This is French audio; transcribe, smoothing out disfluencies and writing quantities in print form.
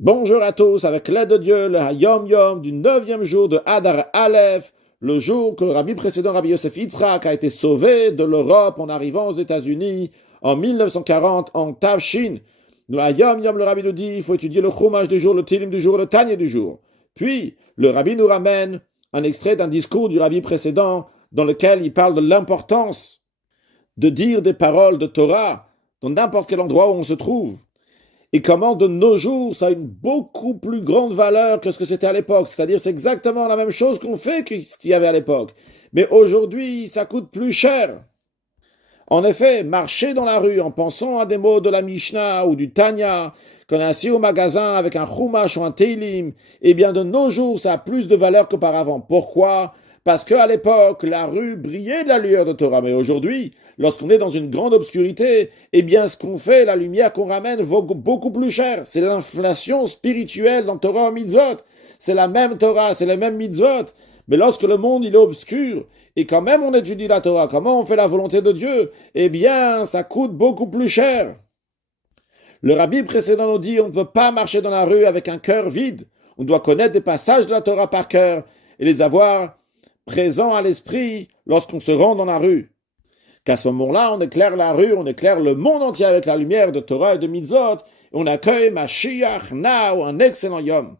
Bonjour à tous, avec l'aide de Dieu, le Hayom Yom du 9e jour de Adar Aleph, le jour que le rabbi précédent, Rabbi Yosef Yitzhak, a été sauvé de l'Europe en arrivant aux États-Unis en 1940 en Tavshin. Le Hayom Yom, le rabbi nous dit, il faut étudier le Chumash du jour, le Tilim du jour, le Tanya du jour. Puis, le rabbi nous ramène un extrait d'un discours du rabbi précédent dans lequel il parle de l'importance de dire des paroles de Torah dans n'importe quel endroit où on se trouve. Et comment de nos jours, ça a une beaucoup plus grande valeur que ce que c'était à l'époque. C'est-à-dire, c'est exactement la même chose qu'on fait que ce qu'il y avait à l'époque. Mais aujourd'hui, ça coûte plus cher. En effet, marcher dans la rue en pensant à des mots de la Mishnah ou du Tanya, qu'on a assis au magasin avec un Chumash ou un Teilim, eh bien, de nos jours, ça a plus de valeur qu'auparavant. Pourquoi? Parce qu'à l'époque, la rue brillait de la lueur de Torah. Mais aujourd'hui, lorsqu'on est dans une grande obscurité, eh bien, ce qu'on fait, la lumière qu'on ramène, vaut beaucoup plus cher. C'est l'inflation spirituelle dans Torah et Mitzvot. C'est la même Torah, c'est les mêmes Mitzvot. Mais lorsque le monde, il est obscur, et quand même on étudie la Torah, comment on fait la volonté de Dieu, eh bien, ça coûte beaucoup plus cher. Le rabbi précédent nous dit, on ne peut pas marcher dans la rue avec un cœur vide. On doit connaître des passages de la Torah par cœur et les avoir présent à l'esprit lorsqu'on se rend dans la rue. Qu'à ce moment-là, on éclaire la rue, on éclaire le monde entier avec la lumière de Torah et de Mitzvot, et on accueille Mashiach Now, un excellent Yom.